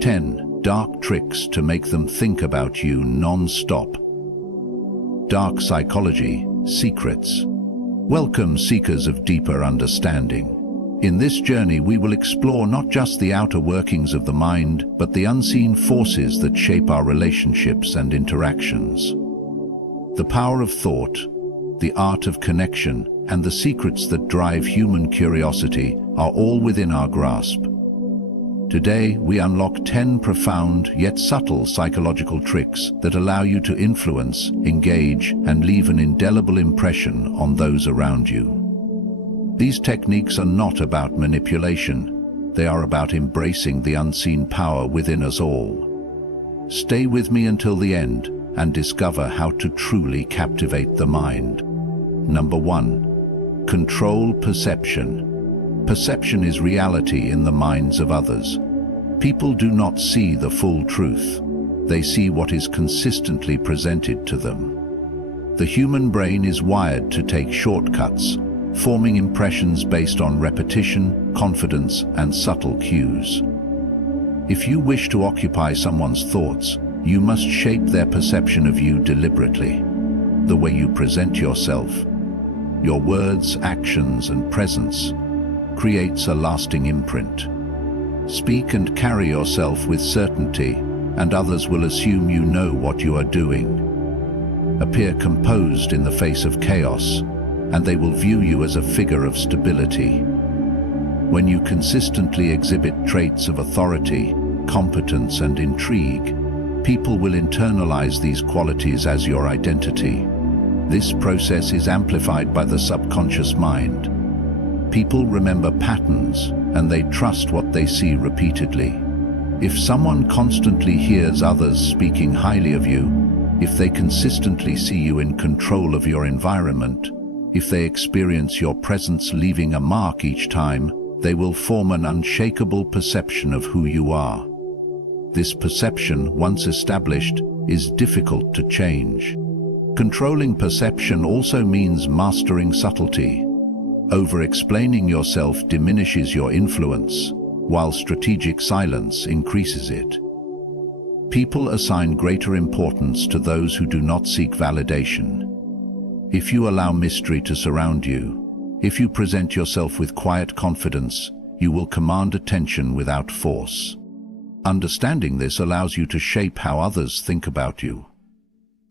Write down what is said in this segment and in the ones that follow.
10 Dark tricks to make them think about you non-stop. Dark psychology, secrets. Welcome, seekers of deeper understanding. In this journey we will explore not just the outer workings of the mind, but the unseen forces that shape our relationships and interactions. The power of thought, the art of connection, and the secrets that drive human curiosity are all within our grasp. Today, we unlock 10 profound yet subtle psychological tricks that allow you to influence, engage, and leave an indelible impression on those around you. These techniques are not about manipulation, they are about embracing the unseen power within us all. Stay with me until the end and discover how to truly captivate the mind. Number 1. Control perception. Perception is reality in the minds of others. People do not see the full truth. They see what is consistently presented to them. The human brain is wired to take shortcuts, forming impressions based on repetition, confidence, and subtle cues. If you wish to occupy someone's thoughts, you must shape their perception of you deliberately. The way you present yourself, your words, actions, and presence creates a lasting imprint. Speak and carry yourself with certainty, and others will assume you know what you are doing. Appear composed in the face of chaos, and they will view you as a figure of stability. When you consistently exhibit traits of authority, competence, and intrigue, people will internalize these qualities as your identity. This process is amplified by the subconscious mind. People remember patterns, and they trust what they see repeatedly. If someone constantly hears others speaking highly of you, if they consistently see you in control of your environment, if they experience your presence leaving a mark each time, they will form an unshakable perception of who you are. This perception, once established, is difficult to change. Controlling perception also means mastering subtlety. Over-explaining yourself diminishes your influence, while strategic silence increases it. People assign greater importance to those who do not seek validation. If you allow mystery to surround you, if you present yourself with quiet confidence, you will command attention without force. Understanding this allows you to shape how others think about you.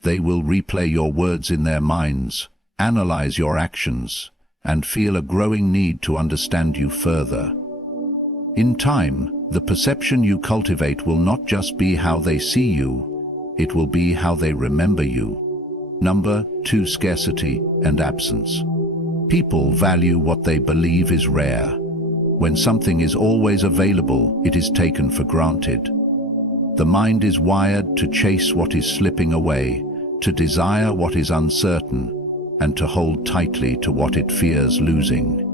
They will replay your words in their minds, analyze your actions, and feel a growing need to understand you further. In time, the perception you cultivate will not just be how they see you, it will be how they remember you. Number 2. Scarcity and absence. People value what they believe is rare. When something is always available, it is taken for granted. The mind is wired to chase what is slipping away, to desire what is uncertain, and to hold tightly to what it fears losing.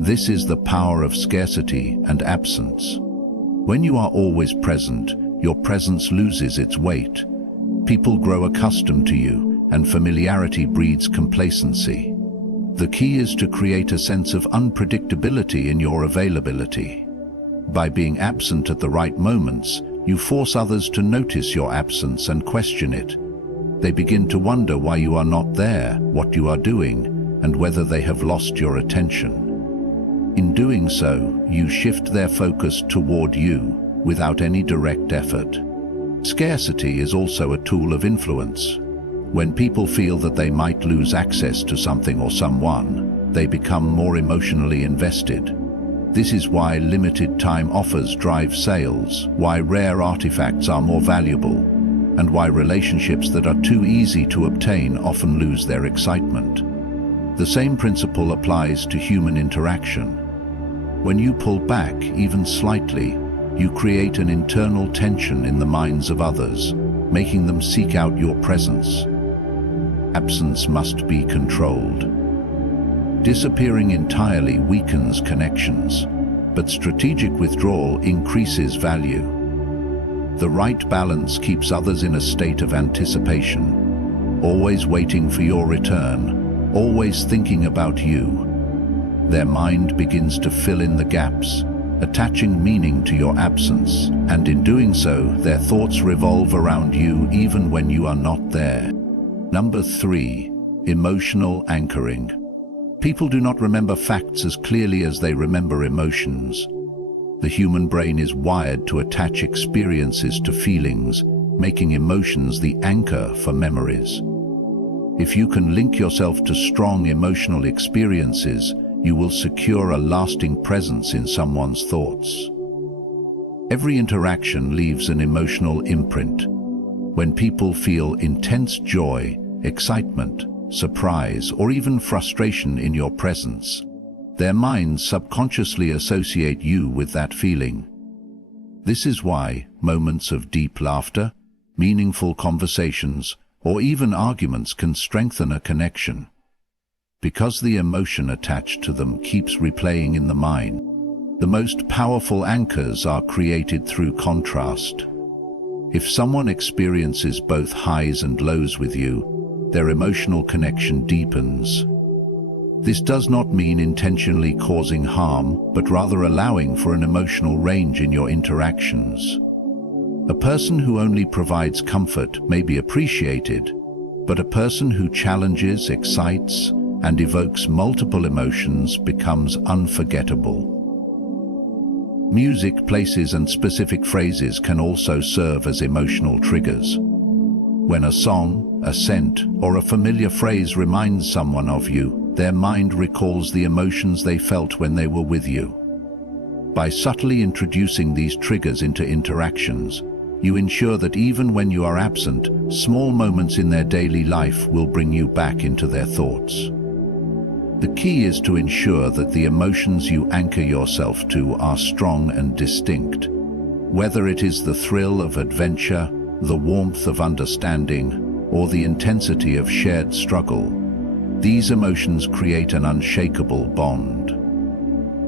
This is the power of scarcity and absence. When you are always present, your presence loses its weight. People grow accustomed to you, and familiarity breeds complacency. The key is to create a sense of unpredictability in your availability. By being absent at the right moments, you force others to notice your absence and question it. They begin to wonder why you are not there, what you are doing, and whether they have lost your attention. In doing so, you shift their focus toward you without any direct effort. Scarcity is also a tool of influence. When people feel that they might lose access to something or someone, they become more emotionally invested. This is why limited time offers drive sales, why rare artifacts are more valuable, and why relationships that are too easy to obtain often lose their excitement. The same principle applies to human interaction. When you pull back, even slightly, you create an internal tension in the minds of others, making them seek out your presence. Absence must be controlled. Disappearing entirely weakens connections, but strategic withdrawal increases value. The right balance keeps others in a state of anticipation, always waiting for your return, always thinking about you. Their mind begins to fill in the gaps, attaching meaning to your absence, and in doing so, their thoughts revolve around you even when you are not there. Number 3. Emotional anchoring. People do not remember facts as clearly as they remember emotions. The human brain is wired to attach experiences to feelings, making emotions the anchor for memories. If you can link yourself to strong emotional experiences, you will secure a lasting presence in someone's thoughts. Every interaction leaves an emotional imprint. When people feel intense joy, excitement, surprise, or even frustration in your presence, their minds subconsciously associate you with that feeling. This is why moments of deep laughter, meaningful conversations, or even arguments can strengthen a connection. Because the emotion attached to them keeps replaying in the mind. The most powerful anchors are created through contrast. If someone experiences both highs and lows with you, their emotional connection deepens. This does not mean intentionally causing harm, but rather allowing for an emotional range in your interactions. A person who only provides comfort may be appreciated, but a person who challenges, excites, and evokes multiple emotions becomes unforgettable. Music, places, and specific phrases can also serve as emotional triggers. When a song, a scent, or a familiar phrase reminds someone of you, their mind recalls the emotions they felt when they were with you. By subtly introducing these triggers into interactions, you ensure that even when you are absent, small moments in their daily life will bring you back into their thoughts. The key is to ensure that the emotions you anchor yourself to are strong and distinct. Whether it is the thrill of adventure, the warmth of understanding, or the intensity of shared struggle, these emotions create an unshakable bond.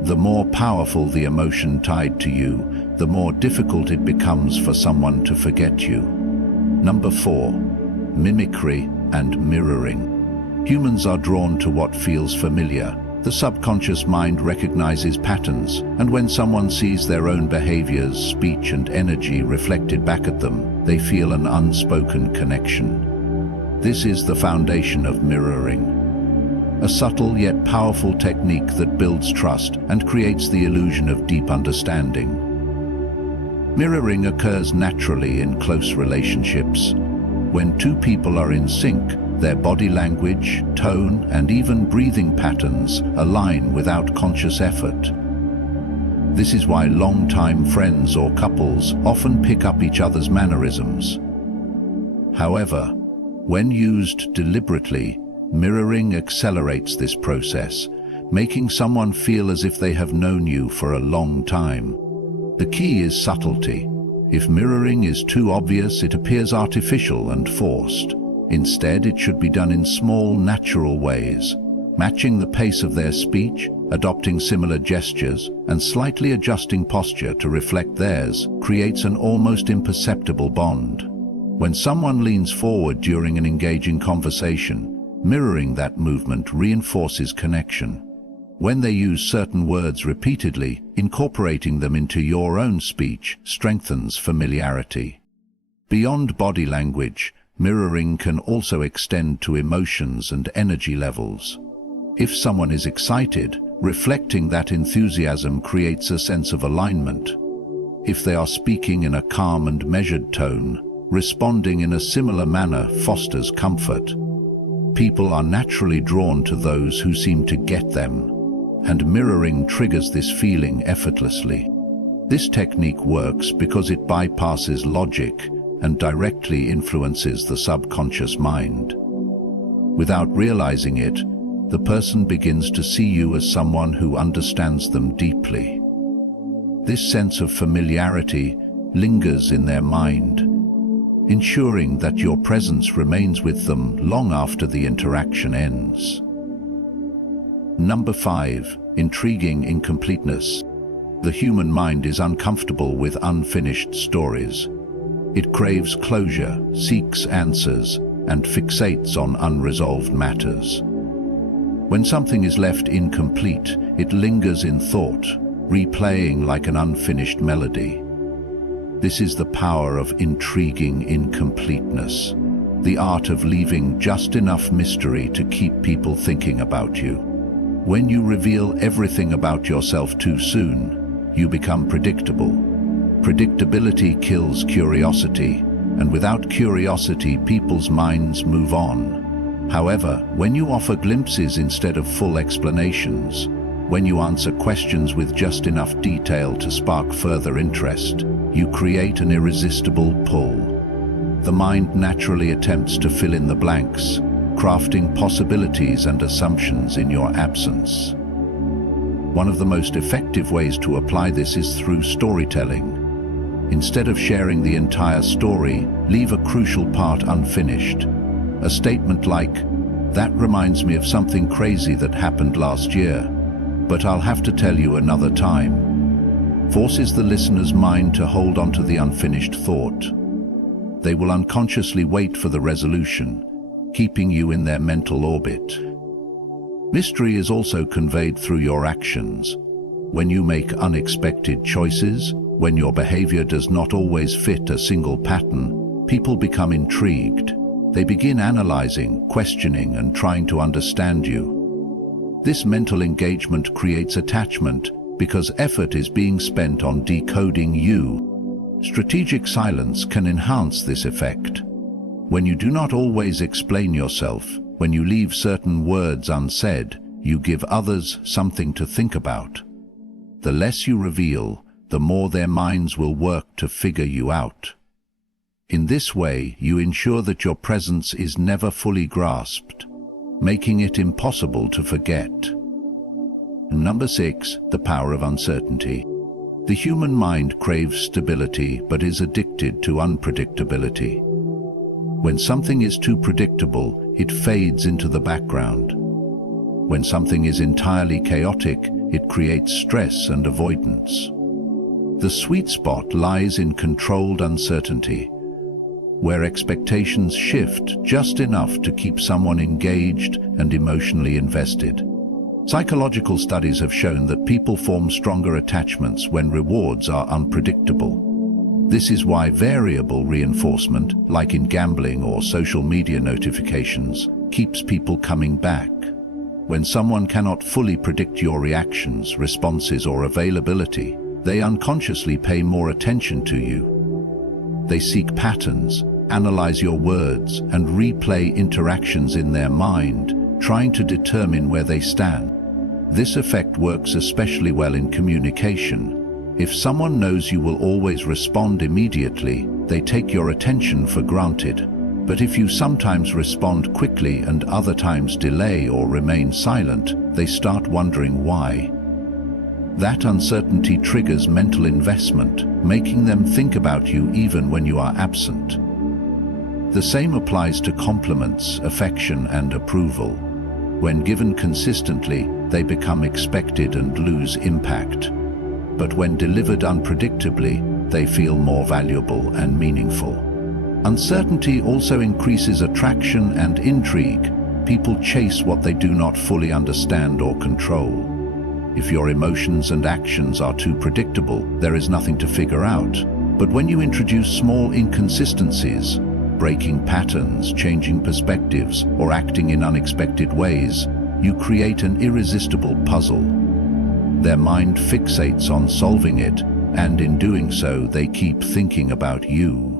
The more powerful the emotion tied to you, the more difficult it becomes for someone to forget you. Number 4. Mimicry and mirroring. Humans are drawn to what feels familiar. The subconscious mind recognizes patterns, and when someone sees their own behaviors, speech, and energy reflected back at them, they feel an unspoken connection. This is the foundation of mirroring. A subtle yet powerful technique that builds trust and creates the illusion of deep understanding. Mirroring occurs naturally in close relationships. When two people are in sync, their body language, tone, and even breathing patterns align without conscious effort. This is why long-time friends or couples often pick up each other's mannerisms. However, when used deliberately, mirroring accelerates this process, making someone feel as if they have known you for a long time. The key is subtlety. If mirroring is too obvious, it appears artificial and forced. Instead, it should be done in small, natural ways, matching the pace of their speech, adopting similar gestures, and slightly adjusting posture to reflect theirs, creates an almost imperceptible bond. When someone leans forward during an engaging conversation, mirroring that movement reinforces connection. When they use certain words repeatedly, incorporating them into your own speech strengthens familiarity. Beyond body language, mirroring can also extend to emotions and energy levels. If someone is excited, reflecting that enthusiasm creates a sense of alignment. If they are speaking in a calm and measured tone, responding in a similar manner fosters comfort. People are naturally drawn to those who seem to get them, and mirroring triggers this feeling effortlessly. This technique works because it bypasses logic and directly influences the subconscious mind. Without realizing it, the person begins to see you as someone who understands them deeply. This sense of familiarity lingers in their mind, ensuring that your presence remains with them long after the interaction ends. Number 5. Intriguing incompleteness. The human mind is uncomfortable with unfinished stories. It craves closure, seeks answers, and fixates on unresolved matters. When something is left incomplete, it lingers in thought, replaying like an unfinished melody. This is the power of intriguing incompleteness, the art of leaving just enough mystery to keep people thinking about you. When you reveal everything about yourself too soon, you become predictable. Predictability kills curiosity, and without curiosity, people's minds move on. However, when you offer glimpses instead of full explanations, when you answer questions with just enough detail to spark further interest, you create an irresistible pull. The mind naturally attempts to fill in the blanks, crafting possibilities and assumptions in your absence. One of the most effective ways to apply this is through storytelling. Instead of sharing the entire story, leave a crucial part unfinished. A statement like, "That reminds me of something crazy that happened last year, but I'll have to tell you another time," forces the listener's mind to hold on to the unfinished thought. They will unconsciously wait for the resolution, keeping you in their mental orbit. Mystery is also conveyed through your actions. When you make unexpected choices, when your behavior does not always fit a single pattern, people become intrigued. They begin analyzing, questioning, and trying to understand you. This mental engagement creates attachment because effort is being spent on decoding you. Strategic silence can enhance this effect. When you do not always explain yourself, when you leave certain words unsaid, you give others something to think about. The less you reveal, the more their minds will work to figure you out. In this way, you ensure that your presence is never fully grasped, making it impossible to forget. Number 6, the power of uncertainty. The human mind craves stability but is addicted to unpredictability. When something is too predictable, it fades into the background. When something is entirely chaotic, it creates stress and avoidance. The sweet spot lies in controlled uncertainty, where expectations shift just enough to keep someone engaged and emotionally invested. Psychological studies have shown that people form stronger attachments when rewards are unpredictable. This is why variable reinforcement, like in gambling or social media notifications, keeps people coming back. When someone cannot fully predict your reactions, responses, or availability, they unconsciously pay more attention to you. They seek patterns, analyze your words, and replay interactions in their mind, trying to determine where they stand. This effect works especially well in communication. If someone knows you will always respond immediately, they take your attention for granted. But if you sometimes respond quickly and other times delay or remain silent, they start wondering why. That uncertainty triggers mental investment, making them think about you even when you are absent. The same applies to compliments, affection, and approval. When given consistently, they become expected and lose impact. But when delivered unpredictably, they feel more valuable and meaningful. Uncertainty also increases attraction and intrigue. People chase what they do not fully understand or control. If your emotions and actions are too predictable, there is nothing to figure out. But when you introduce small inconsistencies, breaking patterns, changing perspectives, or acting in unexpected ways, you create an irresistible puzzle. Their mind fixates on solving it, and in doing so, they keep thinking about you.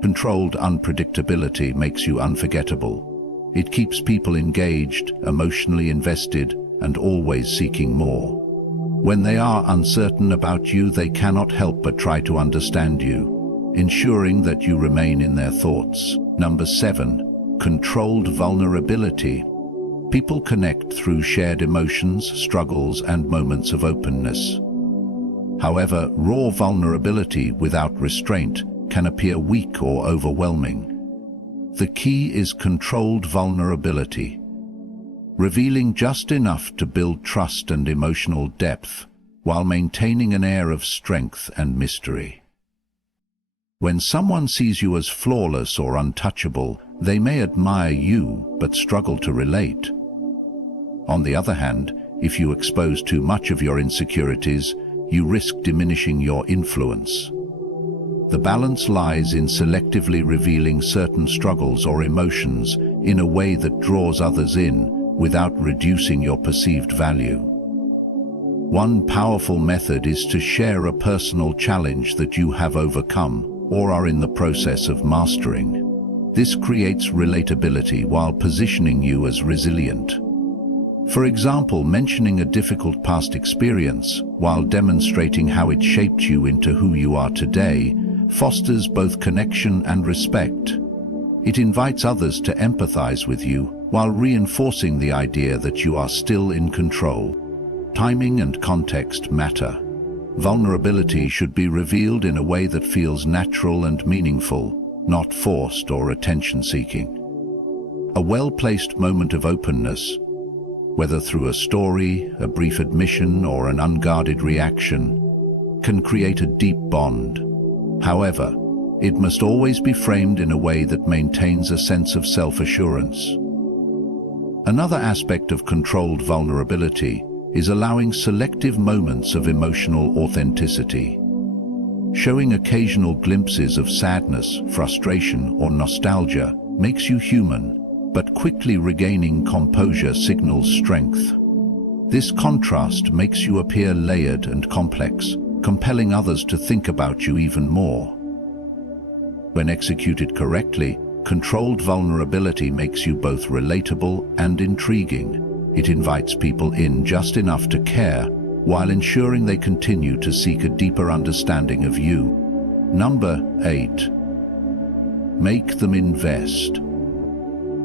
Controlled unpredictability makes you unforgettable. It keeps people engaged, emotionally invested, and always seeking more. When they are uncertain about you, they cannot help but try to understand you, ensuring that you remain in their thoughts. Number 7, controlled vulnerability. People connect through shared emotions, struggles, and moments of openness. However, raw vulnerability without restraint can appear weak or overwhelming. The key is controlled vulnerability, revealing just enough to build trust and emotional depth, while maintaining an air of strength and mystery. When someone sees you as flawless or untouchable, they may admire you but struggle to relate. On the other hand, if you expose too much of your insecurities, you risk diminishing your influence. The balance lies in selectively revealing certain struggles or emotions in a way that draws others in without reducing your perceived value. One powerful method is to share a personal challenge that you have overcome or are in the process of mastering. This creates relatability while positioning you as resilient. For example, mentioning a difficult past experience while demonstrating how it shaped you into who you are today fosters both connection and respect. It invites others to empathize with you while reinforcing the idea that you are still in control. Timing and context matter. Vulnerability should be revealed in a way that feels natural and meaningful, not forced or attention-seeking. A well-placed moment of openness, whether through a story, a brief admission, or an unguarded reaction, can create a deep bond. However, it must always be framed in a way that maintains a sense of self-assurance. Another aspect of controlled vulnerability is allowing selective moments of emotional authenticity. Showing occasional glimpses of sadness, frustration, or nostalgia makes you human, but quickly regaining composure signals strength. This contrast makes you appear layered and complex, compelling others to think about you even more. When executed correctly, controlled vulnerability makes you both relatable and intriguing. It invites people in just enough to care, while ensuring they continue to seek a deeper understanding of you. Number 8. Make them invest.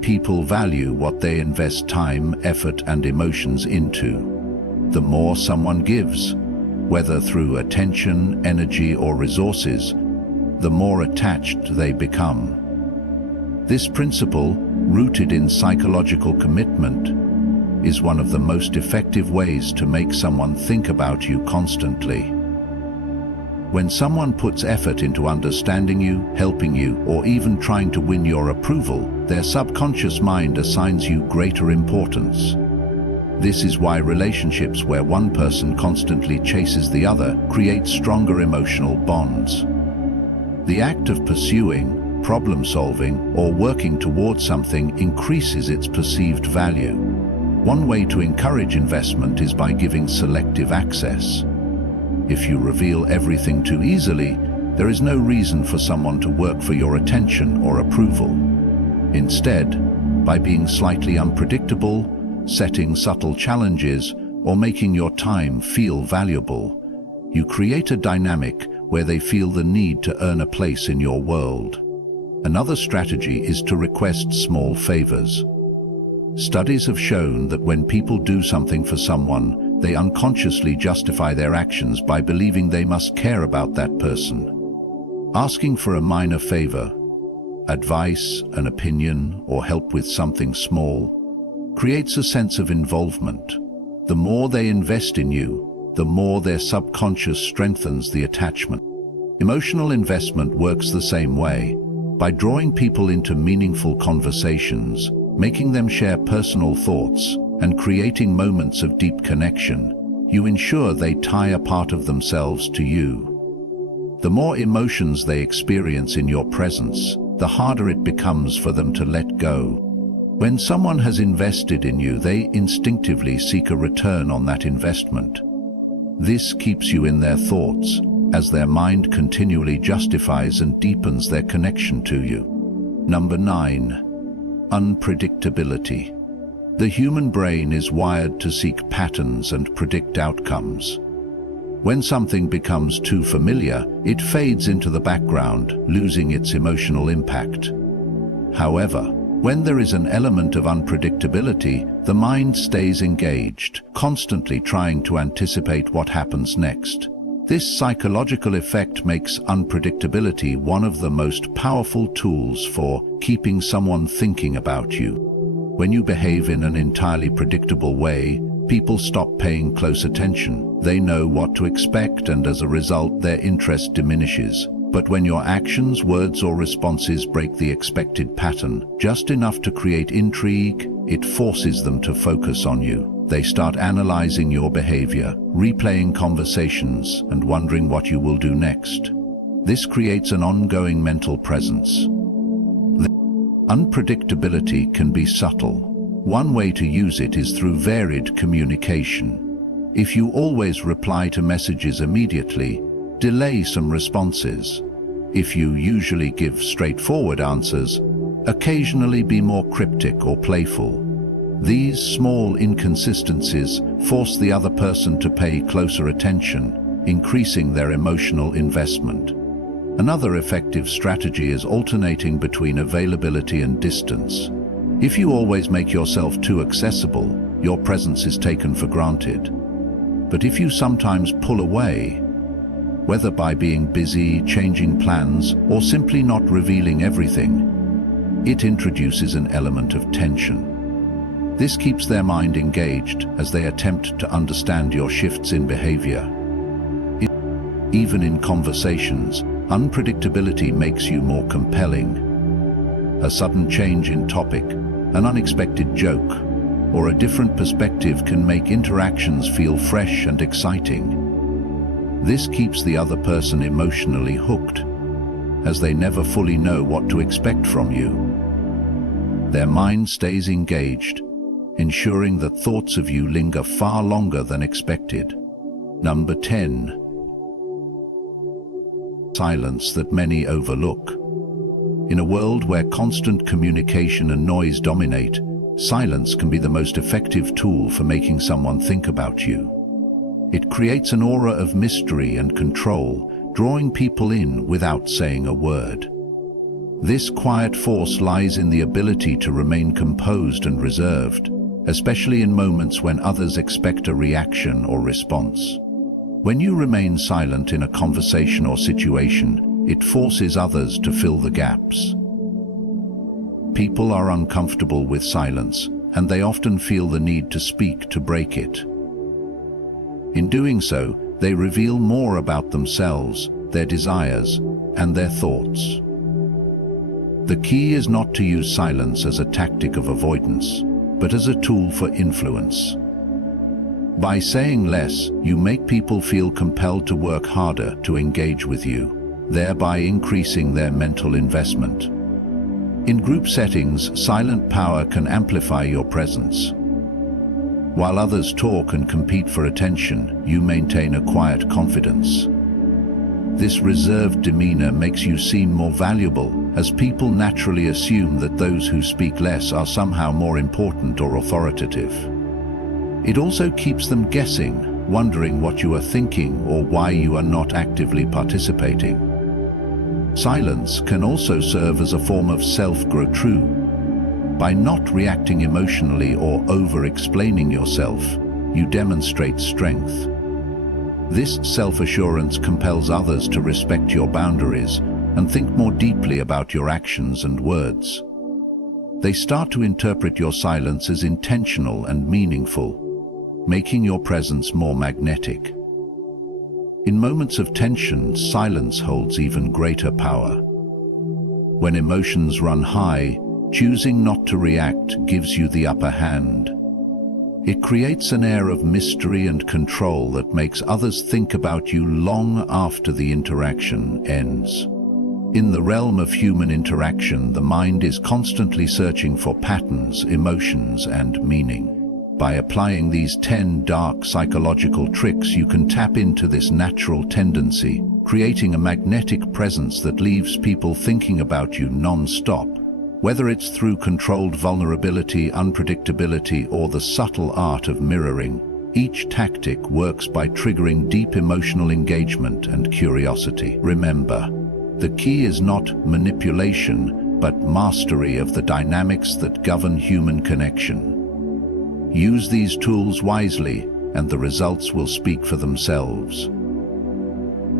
People value what they invest time, effort, and emotions into. The more someone gives, whether through attention, energy, or resources, the more attached they become. This principle, rooted in psychological commitment, is one of the most effective ways to make someone think about you constantly. When someone puts effort into understanding you, helping you, or even trying to win your approval, their subconscious mind assigns you greater importance. This is why relationships where one person constantly chases the other create stronger emotional bonds. The act of pursuing, problem-solving, or working towards something increases its perceived value. One way to encourage investment is by giving selective access. If you reveal everything too easily, there is no reason for someone to work for your attention or approval. Instead, by being slightly unpredictable, setting subtle challenges, or making your time feel valuable, you create a dynamic where they feel the need to earn a place in your world. Another strategy is to request small favors. Studies have shown that when people do something for someone, they unconsciously justify their actions by believing they must care about that person. Asking for a minor favor, advice, an opinion, or help with something small, creates a sense of involvement. The more they invest in you, the more their subconscious strengthens the attachment. Emotional investment works the same way. By drawing people into meaningful conversations, making them share personal thoughts, and creating moments of deep connection, you ensure they tie a part of themselves to you. The more emotions they experience in your presence, the harder it becomes for them to let go. When someone has invested in you, they instinctively seek a return on that investment. This keeps you in their thoughts, as their mind continually justifies and deepens their connection to you. Number 9. Unpredictability. The human brain is wired to seek patterns and predict outcomes. When something becomes too familiar, it fades into the background, losing its emotional impact. However, when there is an element of unpredictability, the mind stays engaged, constantly trying to anticipate what happens next. This psychological effect makes unpredictability one of the most powerful tools for keeping someone thinking about you. When you behave in an entirely predictable way, people stop paying close attention. They know what to expect, and as a result, their interest diminishes. But when your actions, words, or responses break the expected pattern, just enough to create intrigue, it forces them to focus on you. They start analyzing your behavior, replaying conversations, and wondering what you will do next. This creates an ongoing mental presence. Unpredictability can be subtle. One way to use it is through varied communication. If you always reply to messages immediately, delay some responses. If you usually give straightforward answers, occasionally be more cryptic or playful. These small inconsistencies force the other person to pay closer attention, increasing their emotional investment. Another effective strategy is alternating between availability and distance. If you always make yourself too accessible, your presence is taken for granted. But if you sometimes pull away, whether by being busy, changing plans, or simply not revealing everything, it introduces an element of tension. This keeps their mind engaged as they attempt to understand your shifts in behavior. Even in conversations, unpredictability makes you more compelling. A sudden change in topic, an unexpected joke, or a different perspective can make interactions feel fresh and exciting. This keeps the other person emotionally hooked, as they never fully know what to expect from you. Their mind stays engaged, ensuring that thoughts of you linger far longer than expected. Number 10. Silence that many overlook. In a world where constant communication and noise dominate, silence can be the most effective tool for making someone think about you. It creates an aura of mystery and control, drawing people in without saying a word. This quiet force lies in the ability to remain composed and reserved, especially in moments when others expect a reaction or response. When you remain silent in a conversation or situation, it forces others to fill the gaps. People are uncomfortable with silence, and they often feel the need to speak to break it. In doing so, they reveal more about themselves, their desires, and their thoughts. The key is not to use silence as a tactic of avoidance, but as a tool for influence. By saying less, you make people feel compelled to work harder to engage with you, thereby increasing their mental investment. In group settings, silent power can amplify your presence. While others talk and compete for attention, you maintain a quiet confidence. This reserved demeanor makes you seem more valuable, as people naturally assume that those who speak less are somehow more important or authoritative. It also keeps them guessing, wondering what you are thinking or why you are not actively participating. Silence can also serve as a form of self-growth. By not reacting emotionally or over-explaining yourself, you demonstrate strength. This self-assurance compels others to respect your boundaries and think more deeply about your actions and words. They start to interpret your silence as intentional and meaningful, making your presence more magnetic. In moments of tension, silence holds even greater power. When emotions run high, choosing not to react gives you the upper hand. It creates an air of mystery and control that makes others think about you long after the interaction ends. In the realm of human interaction, the mind is constantly searching for patterns, emotions, and meaning. By applying these 10 dark psychological tricks, you can tap into this natural tendency, creating a magnetic presence that leaves people thinking about you non-stop. Whether it's through controlled vulnerability, unpredictability, or the subtle art of mirroring, each tactic works by triggering deep emotional engagement and curiosity. Remember, the key is not manipulation, but mastery of the dynamics that govern human connection. Use these tools wisely, and the results will speak for themselves.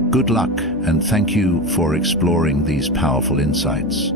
Good luck, and thank you for exploring these powerful insights.